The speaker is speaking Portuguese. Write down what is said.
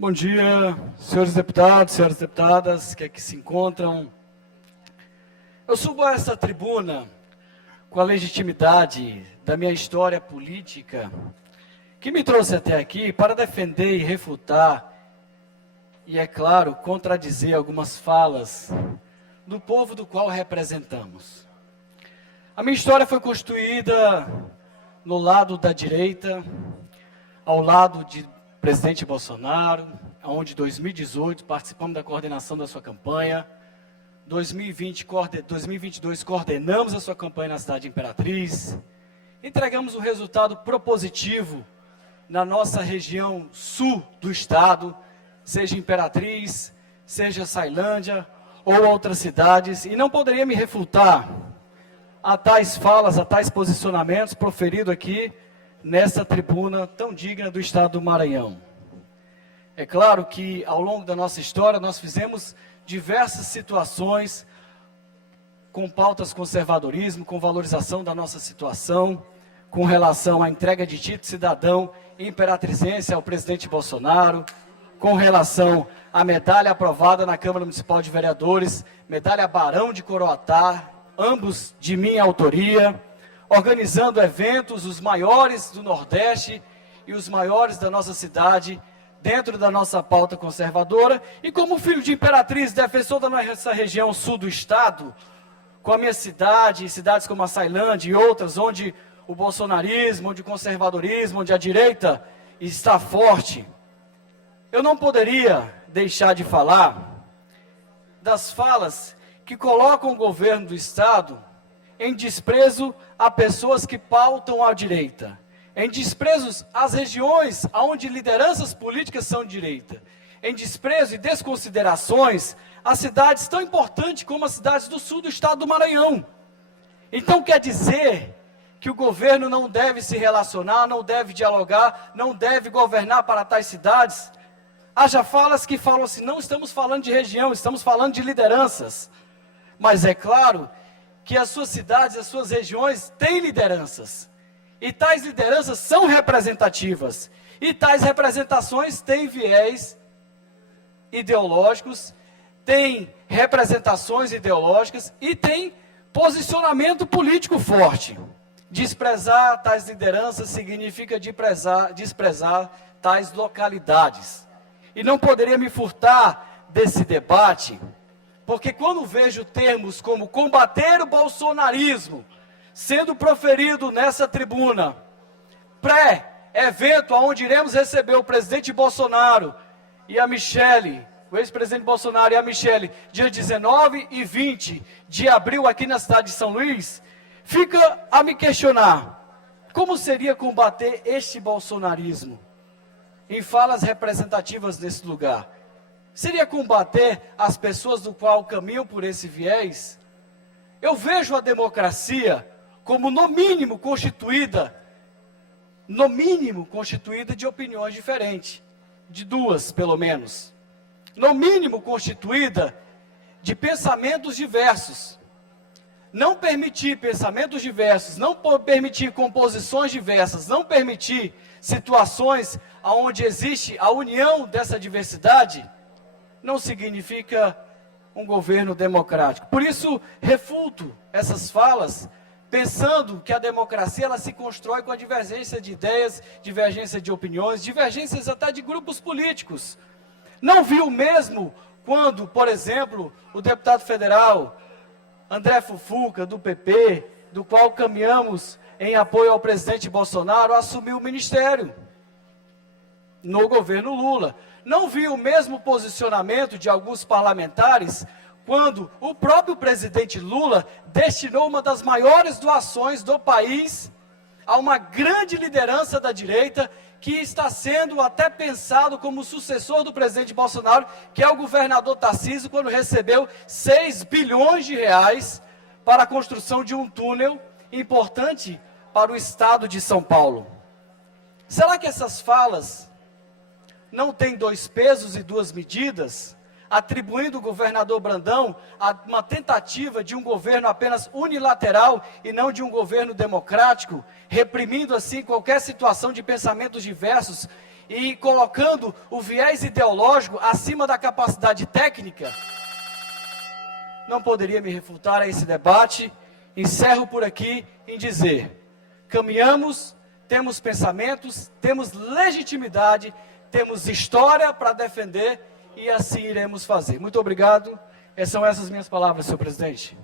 Bom dia, senhores deputados, senhoras deputadas que aqui se encontram. Eu subo a essa tribuna com a legitimidade da minha história política, que me trouxe até aqui para defender e refutar, e é claro, contradizer algumas falas do povo do qual representamos. A minha história foi construída no lado da direita, ao lado de presidente Bolsonaro, onde em 2018 participamos da coordenação da sua campanha, 2022 coordenamos a sua campanha na cidade de Imperatriz, entregamos um resultado propositivo na nossa região sul do estado, seja Imperatriz, seja Ceilândia ou outras cidades, e não poderia me refutar a tais falas, a tais posicionamentos proferidos aqui nessa tribuna tão digna do estado do Maranhão. É claro que ao longo da nossa história nós fizemos diversas situações com pautas conservadorismo, com valorização da nossa situação, com relação à entrega de título cidadão imperatrizense ao presidente Bolsonaro, com relação à medalha aprovada na Câmara Municipal de Vereadores, medalha Barão de Coroatá, ambos de minha autoria, organizando eventos, os maiores do Nordeste e os maiores da nossa cidade, dentro da nossa pauta conservadora, e como filho de Imperatriz, defensor da nossa região sul do estado, com a minha cidade, cidades como a Ceilândia e outras, onde o bolsonarismo, onde o conservadorismo, onde a direita está forte, eu não poderia deixar de falar das falas que colocam o governo do estado em desprezo a pessoas que pautam a direita, em desprezo às regiões onde lideranças políticas são de direita, em desprezo e desconsiderações a cidades tão importantes como as cidades do sul do estado do Maranhão. Então quer dizer que o governo não deve se relacionar, não deve dialogar, não deve governar para tais cidades? Haja falas que falam assim, não estamos falando de região, estamos falando de lideranças. Mas é claro que as suas cidades, as suas regiões têm lideranças. E tais lideranças são representativas. E tais representações têm viés ideológicos, têm representações ideológicas e têm posicionamento político forte. Desprezar tais lideranças significa desprezar tais localidades. E não poderia me furtar desse debate, porque quando vejo termos como combater o bolsonarismo sendo proferido nessa tribuna, pré-evento onde iremos receber o presidente Bolsonaro e a Michele, o ex-presidente Bolsonaro e a Michele, dia 19 e 20 de abril aqui na cidade de São Luís, fica a me questionar, como seria combater este bolsonarismo em falas representativas nesse lugar? Seria combater as pessoas do qual caminham por esse viés? Eu vejo a democracia como no mínimo constituída de opiniões diferentes, de duas pelo menos, no mínimo constituída de pensamentos diversos. Não permitir pensamentos diversos, não permitir composições diversas, não permitir situações onde existe a união dessa diversidade, não significa um governo democrático. Por isso, refuto essas falas, pensando que a democracia ela se constrói com a divergência de ideias, divergência de opiniões, divergências até de grupos políticos. Não vi o mesmo quando, por exemplo, o deputado federal André Fufuca, do PP, do qual caminhamos em apoio ao presidente Bolsonaro, assumiu o ministério no governo Lula. Não vi o mesmo posicionamento de alguns parlamentares quando o próprio presidente Lula destinou uma das maiores doações do país a uma grande liderança da direita que está sendo até pensado como sucessor do presidente Bolsonaro, que é o governador Tarcísio, quando recebeu 6 bilhões de reais para a construção de um túnel importante para o estado de São Paulo. Será que essas falas não têm dois pesos e duas medidas, atribuindo ao governador Brandão uma tentativa de um governo apenas unilateral e não de um governo democrático, reprimindo assim qualquer situação de pensamentos diversos e colocando o viés ideológico acima da capacidade técnica, não poderia me refutar a esse debate. Encerro por aqui em dizer: caminhamos, temos pensamentos, temos legitimidade, temos história para defender e assim iremos fazer. Muito obrigado. São essas minhas palavras, senhor presidente.